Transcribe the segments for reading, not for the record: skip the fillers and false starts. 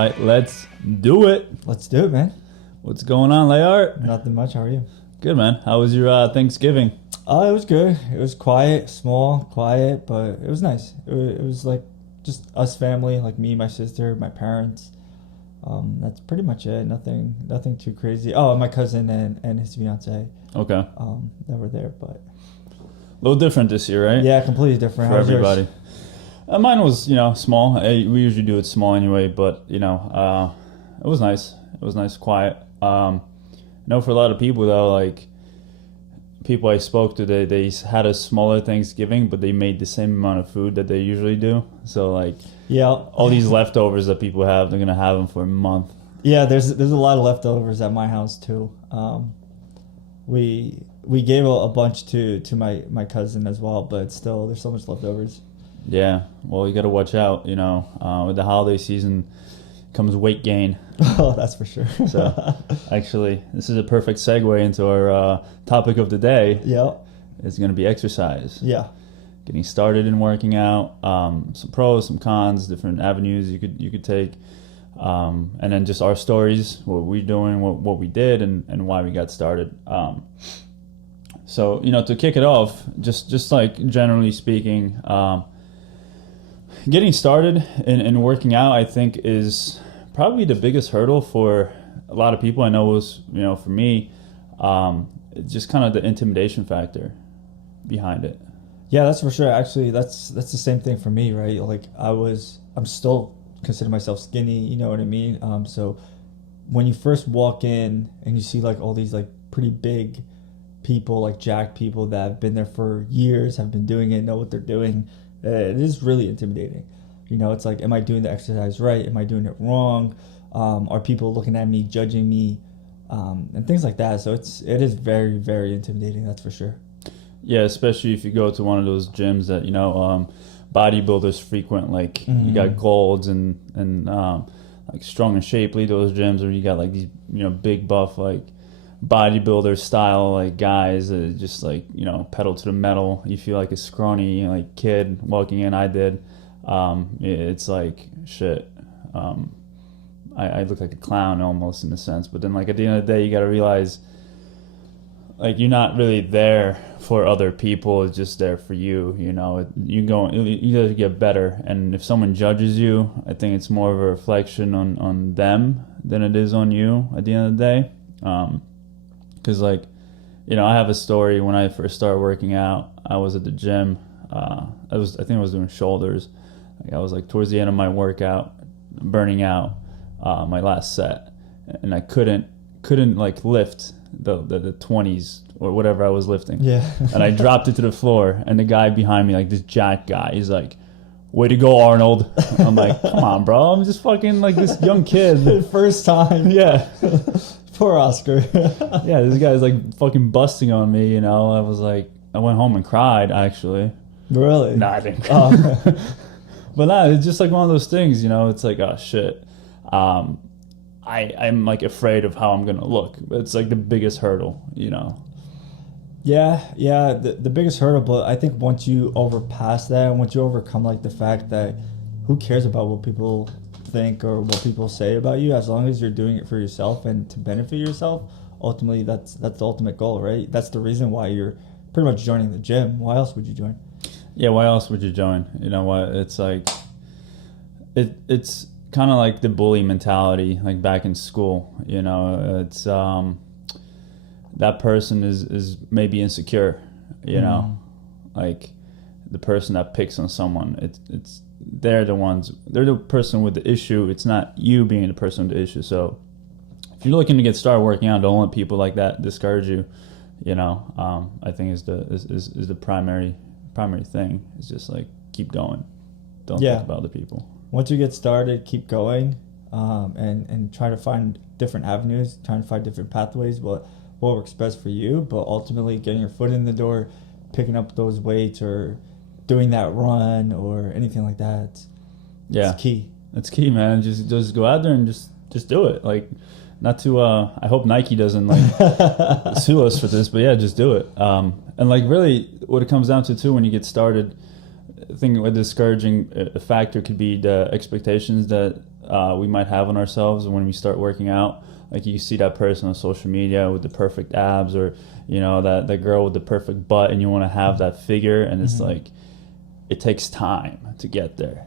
right, let's do it. Let's do it, man. What's going on, Leart? Nothing much. How are you? Good, man. How was your Thanksgiving? It was good. It was quiet, quiet, but it was nice. It was like just us family, like me, my sister, my parents. That's pretty much it. Nothing too crazy. Oh, and my cousin and his fiance. Okay. That were there, but A little different this year, right? yeah, completely different. For How was yours? everybody. Mine was, small. We usually do it small anyway, but, it was nice. It was nice, quiet. I know for a lot of people, though, like, people I spoke to, they had a smaller Thanksgiving, but they made the same amount of food that they usually do. So, like, Yeah, all these leftovers that people have, they're going to have them for a month. yeah. There's a lot of leftovers at my house too. We gave a bunch to my cousin as well, but still, there's so much leftovers. Yeah, well, you got to watch out, with the holiday season comes weight gain. Oh, that's for sure. So, actually, this is a perfect segue into our topic of the day. Yeah. It's going to be exercise. Yeah. Getting started in working out, some pros, some cons, different avenues you could take, and then just our stories, what we're doing, what we did, and why we got started. So, to kick it off, just like generally speaking, getting started in working out, I think, is probably the biggest hurdle for a lot of people. I know it was, for me, it's just kind of the intimidation factor behind it. Yeah, that's for sure. Actually, that's the same thing for me, right? Like I'm still consider myself skinny, you know what I mean? So when you first walk in and you see like all these like pretty big people, like jacked people that have been there for years, have been doing it, know what they're doing, it is really intimidating. It's like, am I doing the exercise right? Am I doing it wrong? Are people looking at me, judging me, and things like that? So it is very, very intimidating. That's for sure. Yeah, especially if you go to one of those gyms that bodybuilders frequent, like you got Golds and like Strong and Shapely, those gyms, or you got like these big buff like bodybuilder style like guys that just like pedal to the metal. You feel like a scrawny like kid walking in. I did. It's like shit. I look like a clown almost in a sense, but then like at the end of the day, you got to realize like you're not really there for other people. It's just there for you. You gotta get better. And if someone judges you, I think it's more of a reflection on them than it is on you at the end of the day. Because I have a story. When I first started working out, I was at the gym. I think I was doing shoulders. I was like towards the end of my workout, burning out my last set, and I couldn't like lift the 20s or whatever I was lifting. Yeah. And I dropped it to the floor, and the guy behind me, like this jack guy, he's like, "Way to go, Arnold." I'm like, "Come on, bro. I'm just fucking like this young kid." First time. Yeah. Poor Oskar. Yeah, this guy's like fucking busting on me, I was like, I went home and cried, actually. Really? Nah, I didn't cry. But nah, it's just like one of those things, it's like, oh shit. I'm like afraid of how I'm gonna look. It's like the biggest hurdle, Yeah, the biggest hurdle, but I think once you overpass that, once you overcome like the fact that who cares about what people think or what people say about you, as long as you're doing it for yourself and to benefit yourself, ultimately that's the ultimate goal, right? That's the reason why you're pretty much joining the gym. Why else would you join? Yeah, why else would you join? You know what? It's like it's kind of like the bully mentality, like back in school. It's that person is maybe insecure. Like the person that picks on someone. It's they're the person with the issue. It's not you being the person with the issue. So if you're looking to get started working out, don't let people like that discourage you. I think is the primary thing. It's just like keep going. Don't think about other people. Once you get started, keep going, and try to find different avenues, trying to find different pathways, what works best for you. But ultimately, getting your foot in the door, picking up those weights, or doing that run, or anything like that, it's key. It's key, man. Just go out there and just do it. Like, not to. I hope Nike doesn't like sue us for this, but yeah, just do it. And like really, what it comes down to too, when you get started, I think a discouraging factor could be the expectations that we might have on ourselves when we start working out. Like you see that person on social media with the perfect abs, or that girl with the perfect butt, and you want to have that figure, and it's like it takes time to get there.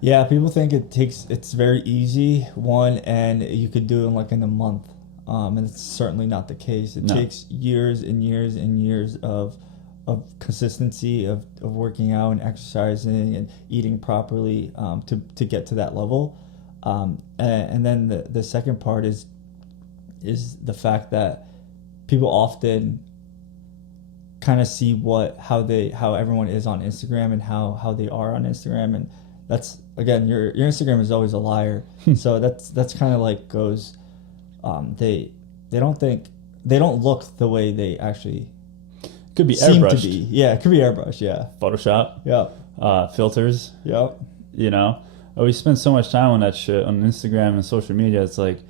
Yeah, people think it's very easy, and you could do it in a month, and it's certainly not the case. It takes years and years and years of consistency of working out and exercising and eating properly to get to that level. And then the second part is the fact that people often kind of see how everyone is on Instagram and how they are on Instagram, and that's, again, your Instagram is always a liar. So that's kind of like goes, they don't look the way they actually could be seem airbrushed. To be. Yeah, it could be airbrush. Yeah, Photoshop. Yeah. Filters. Yep. We spend so much time on that shit on Instagram and social media. It's like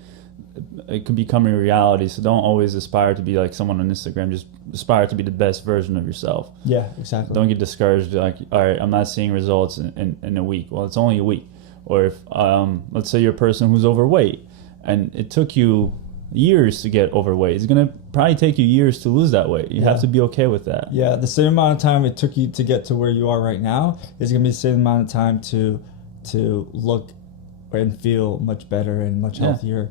it could become a reality. So don't always aspire to be like someone on Instagram. Just aspire to be the best version of yourself. Yeah, exactly. Don't get discouraged. Like, all right, I'm not seeing results in a week. Well, it's only a week. Or if let's say you're a person who's overweight and it took you years to get overweight, it's gonna probably take you years to lose that weight. You have to be okay with that. Yeah, the same amount of time it took you to get to where you are right now is gonna be the same amount of time to look and feel much better and much healthier.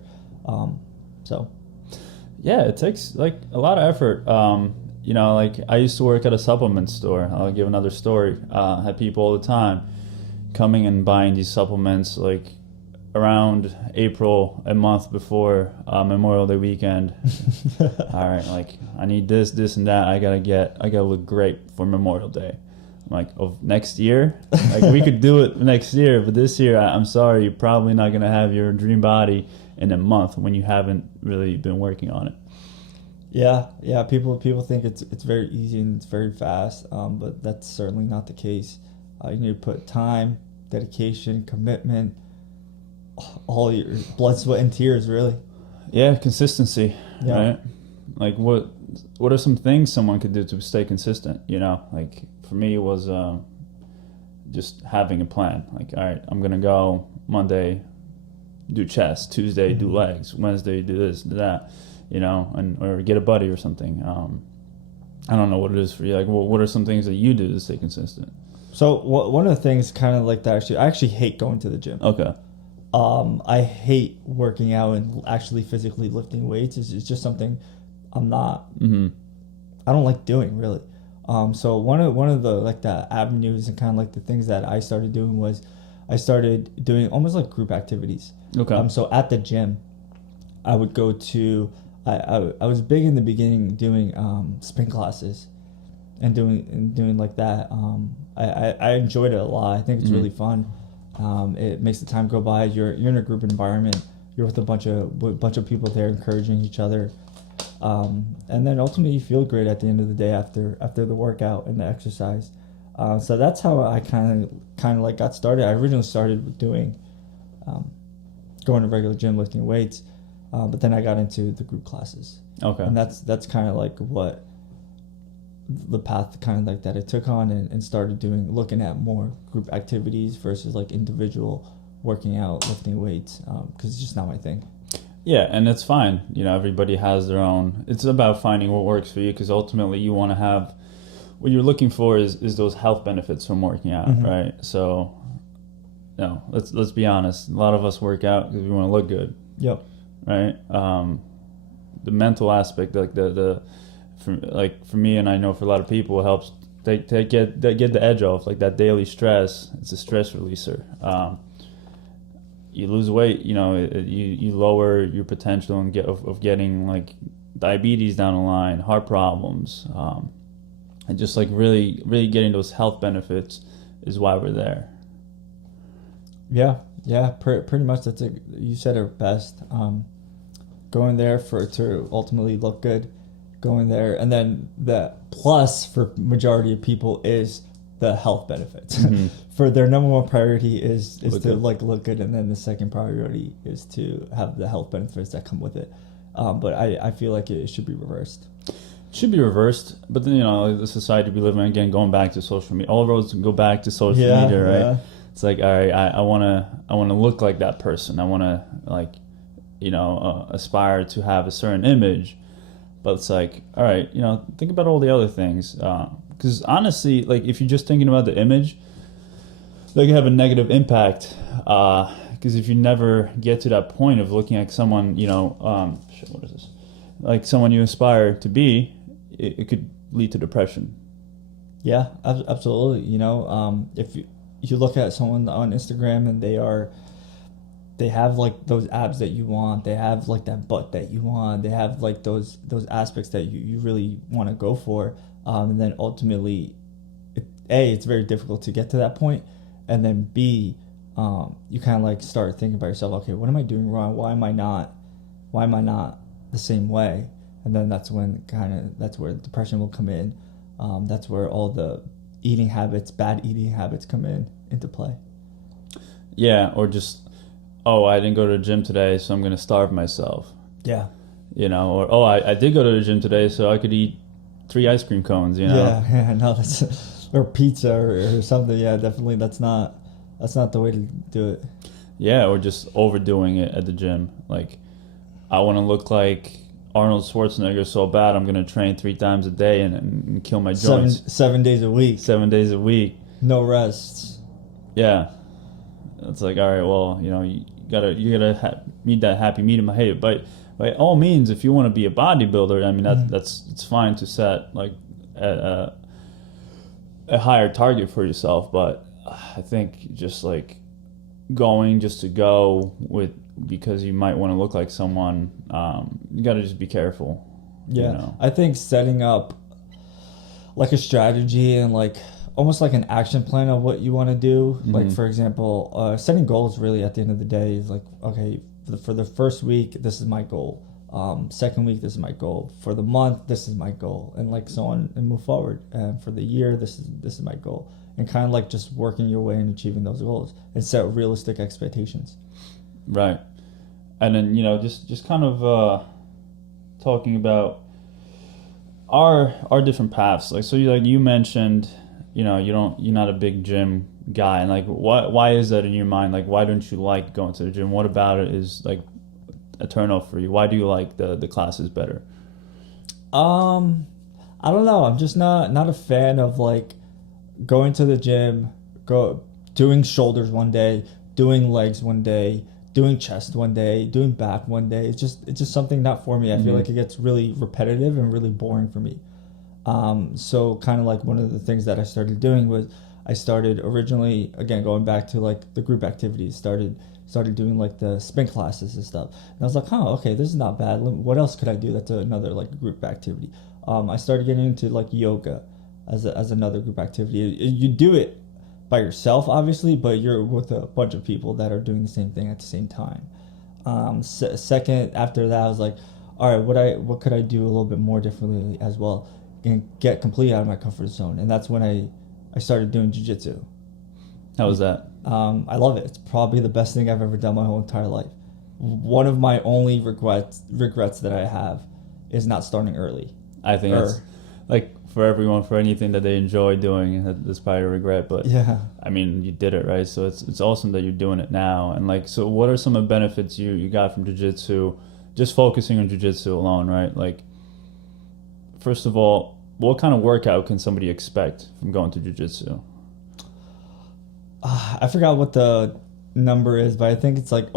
It takes like a lot of effort. Like I used to work at a supplement store. I'll give another story. Had people all the time coming and buying these supplements like around April, a month before Memorial Day weekend. All right, like I need this and that. I gotta look great for Memorial Day. I'm like, next year? Like we could do it next year, but this year, I'm sorry, you're probably not gonna have your dream body in a month when you haven't really been working on it. Yeah. People think it's very easy and it's very fast, but that's certainly not the case. You need to put time, dedication, commitment, all your blood, sweat, and tears, really. Yeah, consistency, right? Like what are some things someone could do to stay consistent? Like for me, it was just having a plan. Like, all right, I'm gonna go Monday, do chest, Tuesday do legs, Wednesday do this, do that, or get a buddy or something. I don't know what it is for you. Like, what are some things that you do to stay consistent? So one of the things kind of like that, I actually hate going to the gym. Okay. I hate working out and actually physically lifting weights. It's just something I'm not. I don't like doing, really. So one of the like the avenues and kind of like the things that I started doing was I started doing almost like group activities. Okay. So at the gym, I would go to. I was big in the beginning doing spin classes, and doing like that. I enjoyed it a lot. I think it's really fun. It makes the time go by. You're in a group environment. You're with a bunch of people there encouraging each other, and then ultimately you feel great at the end of the day after the workout and the exercise. So that's how I kind of like got started. I originally started with doing going to regular gym, lifting weights, but then I got into the group classes. Okay. And that's kind of like what the path kind of like that it took on, and started looking at more group activities versus like individual working out, lifting weights, because it's just not my thing. Yeah, and it's fine. Everybody has their own. It's about finding what works for you, because ultimately you want to have what you're looking for is those health benefits from working out, right? So, let's be honest. A lot of us work out because we want to look good. Yep. Right. The mental aspect, like for me, and I know for a lot of people, it helps. They get the edge off, like that daily stress. It's a stress releaser. You lose weight, you lower your potential of getting like diabetes down the line, heart problems, and just like really, really getting those health benefits is why we're there. Yeah, pretty much. That's it. You said it best. Going there to ultimately look good, going there, and then the plus for majority of people is the health benefits. For their number one priority is to like look good, and then the second priority is to have the health benefits that come with it. But I feel like it should be reversed. It should be reversed, but then the society we live in, again, going back to social media, all roads go back to social media, right? Yeah. it's like, all right, I wanna look like that person. I wanna like, aspire to have a certain image. But it's like, all right, think about all the other things. Because honestly, like if you're just thinking about the image, that can have a negative impact. Because if you never get to that point of looking at someone, what is this? Like someone you aspire to be, it could lead to depression. Yeah, absolutely. If you look at someone on Instagram and they have like those abs that you want, they have like that butt that you want, they have like those aspects that you really want to go for, and then ultimately, it's very difficult to get to that point, and then B, you kind of like start thinking about yourself, okay, what am I doing wrong? Why am I not the same way? And then that's where depression will come in. That's where all the bad eating habits come into play. Yeah, or just, oh, I didn't go to the gym today, so I'm going to starve myself. Yeah. Or, oh, I did go to the gym today, so I could eat 3 ice cream cones, Yeah, no, or pizza or something. Yeah, definitely that's not the way to do it. Yeah, or just overdoing it at the gym. Like, I want to look like Arnold Schwarzenegger so bad, I'm going to train 3 times a day and kill my joints. 7 days a week. 7 days a week. No rests. Yeah. It's like, all right, well, you gotta meet that happy medium. Hey, but by all means, if you want to be a bodybuilder, I mean it's fine to set like a higher target for yourself. But I think just like going just to go because you might want to look like someone, you gotta just be careful. Yeah, I think setting up like a strategy and like almost like an action plan of what you want to do. Mm-hmm. Like for example, setting goals really at the end of the day is like, okay, for the first week, this is my goal. Second week, this is my goal. For the month, this is my goal, and like so on, and move forward. And for the year, this is my goal, and kind of like just working your way and achieving those goals and set realistic expectations. Right, and then just kind of talking about our different paths. Like so, you mentioned. You're not a big gym guy, and like why is that in your mind? Like why don't you like going to the gym? What about it is like a turn off for you? Why do you like the classes better? I don't know. I'm just not a fan of like going to the gym, doing shoulders one day, doing legs one day, doing chest one day, doing back one day. It's just something not for me. I feel like it gets really repetitive and really boring for me. So kind of like one of the things that I started doing was I started originally, again, going back to like the group activities, started doing like the spin classes and stuff. And I was like, okay, this is not bad. What else could I do that's another like group activity? I started getting into like yoga as another group activity. You do it by yourself, obviously, but you're with a bunch of people that are doing the same thing at the same time. Second, after that, I was like, all right, what could I do a little bit more differently as well? And get completely out of my comfort zone. And that's when I started doing jiu-jitsu. How was that? I love it. It's probably the best thing I've ever done my whole entire life. One of my only regrets that I have is not starting early. I think that's like for everyone, for anything that they enjoy doing, that's probably a regret. But yeah, I mean, you did it, right? So it's awesome that you're doing it now. And like, so what are some of the benefits you got from jiu-jitsu? Just focusing on jiu-jitsu alone, right? Like, first of all, what kind of workout can somebody expect from going to jiu-jitsu? I forgot what the number is, but I think it's like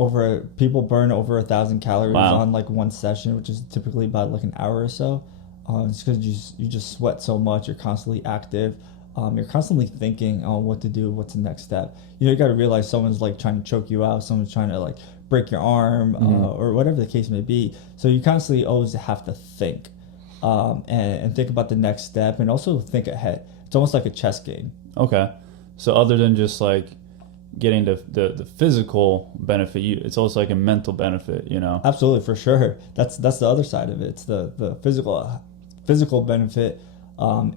people burn over 1,000 calories on like one session, which is typically about like an hour or so. It's because you just sweat so much. You're constantly active. You're constantly thinking on what to do, what's the next step. You got to realize someone's like trying to choke you out. Someone's trying to like break your arm or whatever the case may be. So you constantly always have to think. And think about the next step and also think ahead. It's almost like a chess game. Okay. So other than just like getting the physical benefit, it's also like a mental benefit, Absolutely, for sure. That's the other side of it. It's the physical benefit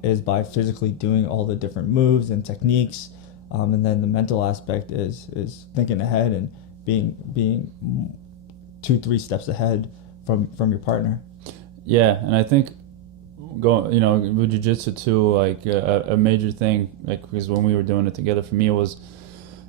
is by physically doing all the different moves and techniques. And then the mental aspect is thinking ahead and being 2-3 steps ahead from your partner. Yeah, and I think with jiu-jitsu too, like a major thing, like because when we were doing it together, for me it was,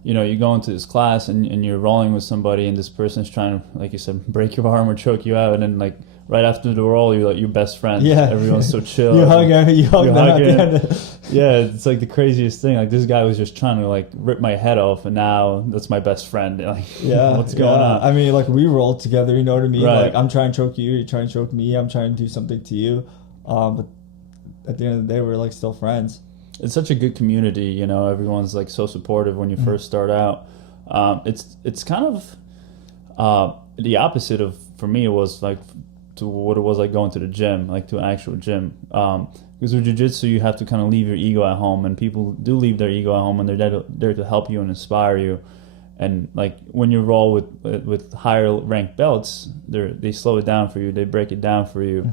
you know, you go into this class and you're rolling with somebody, and this person's trying to, like you said, break your arm or choke you out, and then like right after the roll, you're like your best friend. Yeah. Everyone's so chill. You hug them at the end. Yeah, it's like the craziest thing. Like this guy was just trying to like rip my head off, and now that's my best friend. Like, yeah, what's going on? I mean, like we rolled together. You know what I mean? Right. Like I'm trying to choke you, you're trying to choke me. I'm trying to do something to you, but at the end of the day, we're like still friends. It's such a good community. You know, everyone's like so supportive when you first start out. It's kind of the opposite of, for me, it was like to what it was like going to the gym, like to an actual gym. Because with jiu-jitsu, you have to kind of leave your ego at home, and people do leave their ego at home, and they're there to help you and inspire you. And like when you roll with higher ranked belts, they slow it down for you, they break it down for you,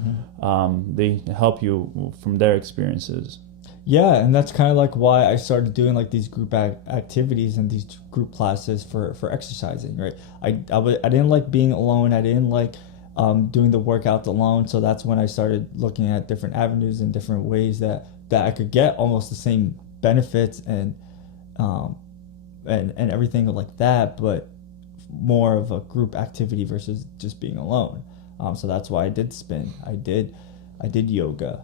they help you from their experiences. Yeah, and that's kind of like why I started doing like these group activities and these group classes for exercising, right? I didn't like being alone. I didn't like doing the workouts alone. So that's when I started looking at different avenues and different ways that I could get almost the same benefits and everything like that, but more of a group activity versus just being alone. So that's why I did spin. I did yoga.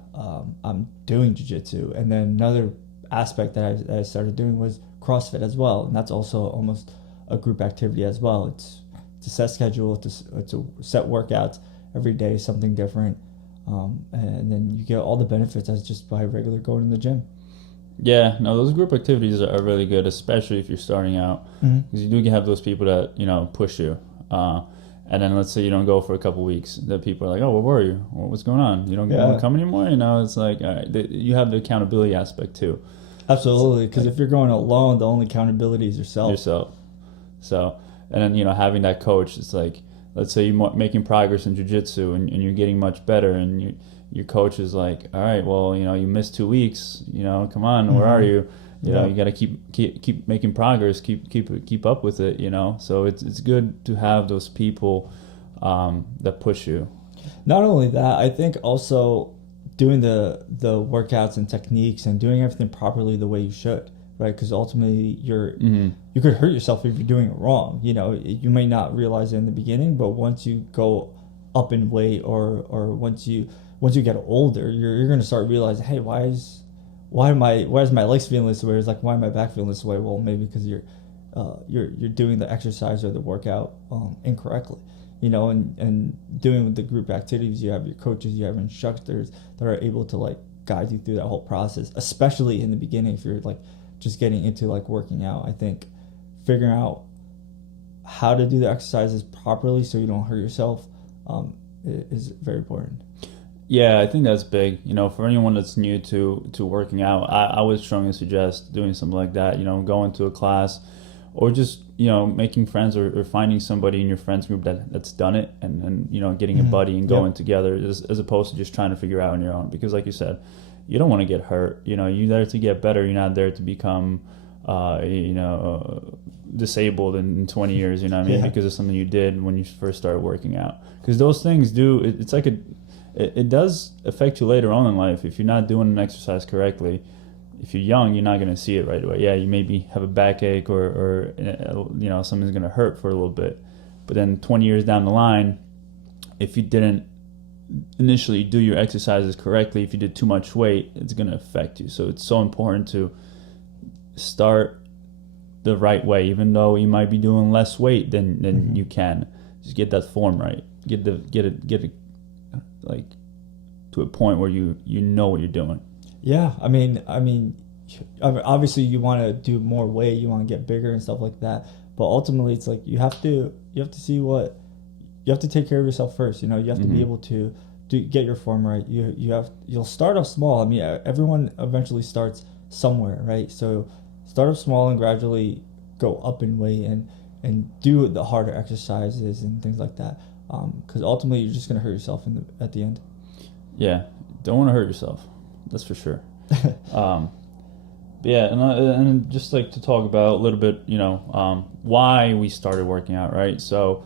I'm doing jiu-jitsu. And then another aspect that I started doing was CrossFit as well. And that's also almost a group activity as well. It's a set schedule. It's a set workouts every day, something different. And then you get all the benefits as just by regular going to the gym. Yeah, no, those group activities are really good, especially if you're starting out. Because you do have those people that, you know, push you. And then let's say you don't go for a couple weeks, that people are like, oh, where were you? Well, what's going on? You don't want to come anymore? You know, it's like, all right, you have the accountability aspect too. Absolutely, because if you're going alone, the only accountability is yourself. So, and then, you know, having that coach, it's like, let's say you're making progress in jiu-jitsu and you're getting much better, and your coach is like, all right, well, you know, you missed 2 weeks, you know, come on, where are you? You know, you got to keep making progress, keep up with it, you know. So it's good to have those people that push you. Not only that, I think also doing the workouts and techniques and doing everything properly the way you should, right? Because ultimately you could hurt yourself if you're doing it wrong. You know, you may not realize it in the beginning, but once you go up in weight or once you get older, you're going to start realizing, hey, why is my legs feeling this way? It's like, why am my back feeling this way? Well, maybe because you're doing the exercise or the workout incorrectly, you know. And doing the group activities, you have your coaches, you have instructors that are able to like guide you through that whole process, especially in the beginning. If you're like just getting into like working out, I think figuring out how to do the exercises properly so you don't hurt yourself is very important. Yeah, I think that's big. You know, for anyone that's new to working out, I would strongly suggest doing something like that. You know, going to a class, or just, you know, making friends or finding somebody in your friends group that's done it, and you know, getting a buddy and going together, as opposed to just trying to figure out on your own. Because like you said, you don't want to get hurt. You know, you're there to get better. You're not there to become, disabled in 20 years. You know what I mean? Because of something you did when you first started working out. Because those things it's like it does affect you later on in life if you're not doing an exercise correctly. If you're young, you're not going to see it right away. Yeah, you maybe have a backache or you know, something's going to hurt for a little bit. But then 20 years down the line, if you didn't initially do your exercises correctly, if you did too much weight, it's going to affect you. So it's so important to start the right way, even though you might be doing less weight than you can. Just get that form right. Get it like to a point where you know what you're doing. Yeah, I mean, obviously you want to do more weight, you want to get bigger and stuff like that. But ultimately, it's like you have to see what you have to take care of yourself first. You know, you have to be able to get your form right. You'll start off small. I mean, everyone eventually starts somewhere, right? So start off small and gradually go up in weight and do the harder exercises and things like that. Because ultimately you're just going to hurt yourself at the end. Yeah, don't want to hurt yourself. That's for sure. Yeah, and just like to talk about a little bit, you know, why we started working out, right? So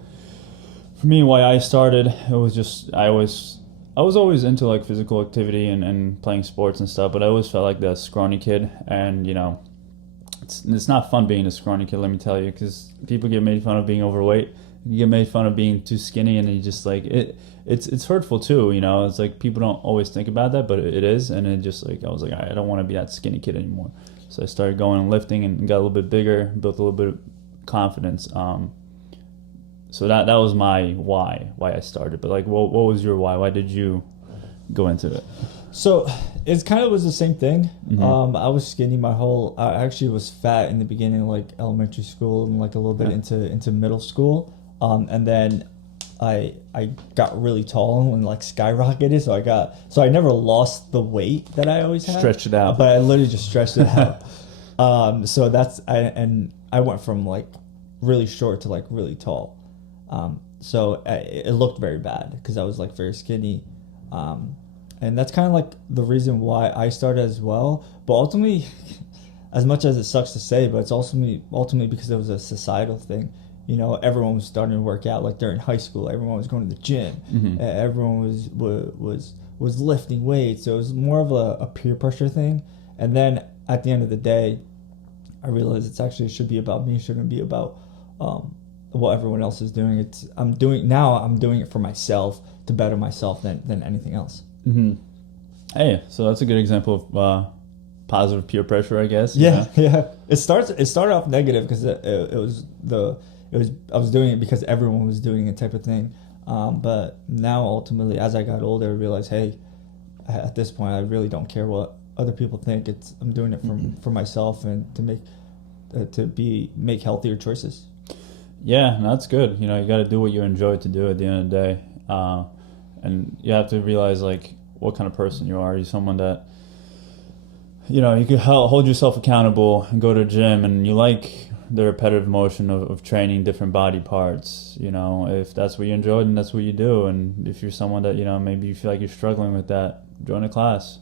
for me, why I started, it was just I was always into like physical activity and playing sports and stuff, but I always felt like the scrawny kid, and you know, it's not fun being a scrawny kid, let me tell you, because people get made fun of being overweight. You get made fun of being too skinny, and you just like it's hurtful too, you know. It's like people don't always think about that, but it is. And it just like I was like, I don't want to be that skinny kid anymore. So I started going and lifting and got a little bit bigger, built a little bit of confidence. So that was my why I started. But like, what was your why? Why did you go into it? So it kind of was the same thing. Mm-hmm. I was skinny I actually was fat in the beginning, like elementary school, and like a little bit into middle school. And then I got really tall and like skyrocketed. So I never lost the weight that I always had. Stretched it out. But I literally just stretched it out. So I went from like really short to like really tall. So it looked very bad because I was like very skinny. And that's kind of like the reason why I started as well. But ultimately, as much as it sucks to say, but it's also ultimately because it was a societal thing. You know, everyone was starting to work out. Like during high school, everyone was going to the gym. Mm-hmm. Everyone was lifting weights. So it was more of a peer pressure thing. And then at the end of the day, I realized it should be about me. It shouldn't be about what everyone else is doing. I'm doing it for myself, to better myself than anything else. Mm-hmm. Hey, so that's a good example of positive peer pressure, I guess. Yeah. It started off negative because I was doing it because everyone was doing it type of thing. But now ultimately, as I got older, I realized, hey, at this point, I really don't care what other people think. I'm doing it for myself and to make healthier choices. Yeah, no, that's good. You know, you got to do what you enjoy to do at the end of the day. And you have to realize, like, what kind of person you are. Are you someone that, you know, you can hold yourself accountable and go to the gym, and you like the repetitive motion of training different body parts. You know, if that's what you enjoy, then that's what you do. And if you're someone that, you know, maybe you feel like you're struggling with that, join a class.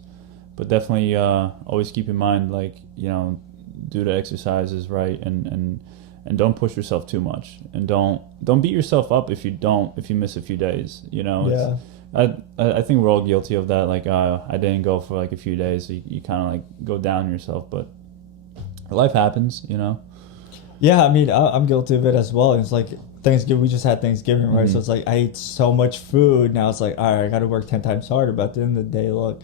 But definitely always keep in mind, like, you know, do the exercises right, and don't push yourself too much, and don't beat yourself up if you miss a few days. You know, Yeah. I think we're all guilty of that. Like, I didn't go for like a few days, so you kind of like go down yourself. But life happens, you know. Yeah, I mean, I'm guilty of it as well. It's like Thanksgiving. We just had Thanksgiving, right? Mm-hmm. So it's like I ate so much food. Now it's like, all right, I got to work 10 times harder. But at the end of the day, look,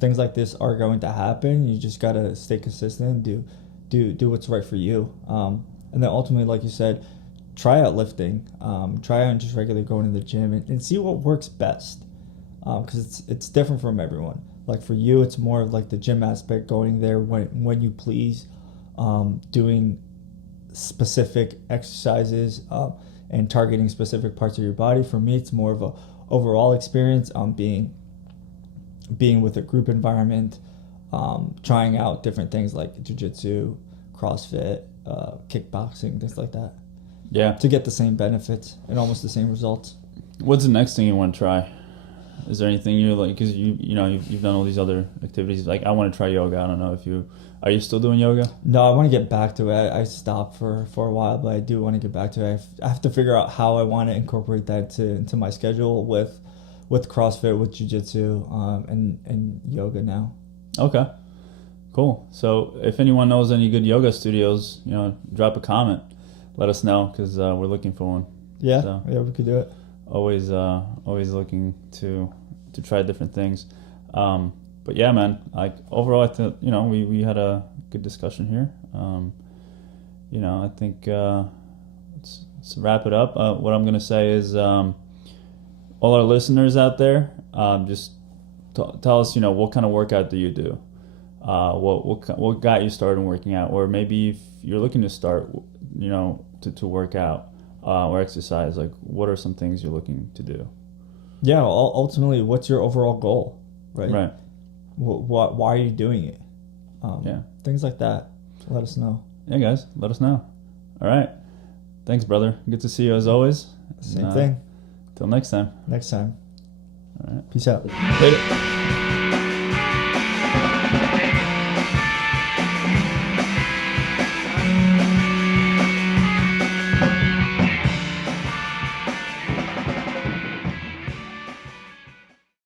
things like this are going to happen. You just got to stay consistent, do what's right for you. And then ultimately, like you said, try out lifting. Try out just regularly going to the gym and see what works best. Because it's different from everyone. Like for you, it's more of like the gym aspect, going there when you please, doing specific exercises and targeting specific parts of your body. For me, it's more of a overall experience, being with a group environment, trying out different things like jiu-jitsu, CrossFit, kickboxing, things like that. Yeah. To get the same benefits and almost the same results. What's the next thing you want to try? Is there anything you like? Because you've done all these other activities. Like, I want to try yoga. I don't know if are you still doing yoga? No, I want to get back to it. I stopped for a while, but I do want to get back to it. I have to figure out how I want to incorporate that into my schedule with CrossFit, with jiu-jitsu, and yoga now. Okay, cool. So if anyone knows any good yoga studios, you know, drop a comment. Let us know, because we're looking for one. Yeah, so, yeah, we could do it. Always looking to try different things. But yeah, man, like overall, I think, you know, we had a good discussion here. You know, I think let's wrap it up. What I'm gonna say is, all our listeners out there, just tell us, you know, what kind of workout do you do? What got you started working out, or maybe if you're looking to start, you know, to work out or exercise, like what are some things you're looking to do? Yeah, ultimately, what's your overall goal, right? Right. Why are you doing it? Yeah. Things like that. Let us know. Yeah, guys, let us know. All right. Thanks, brother. Good to see you as always. Same thing. Till next time. Next time. All right. Peace out. Later.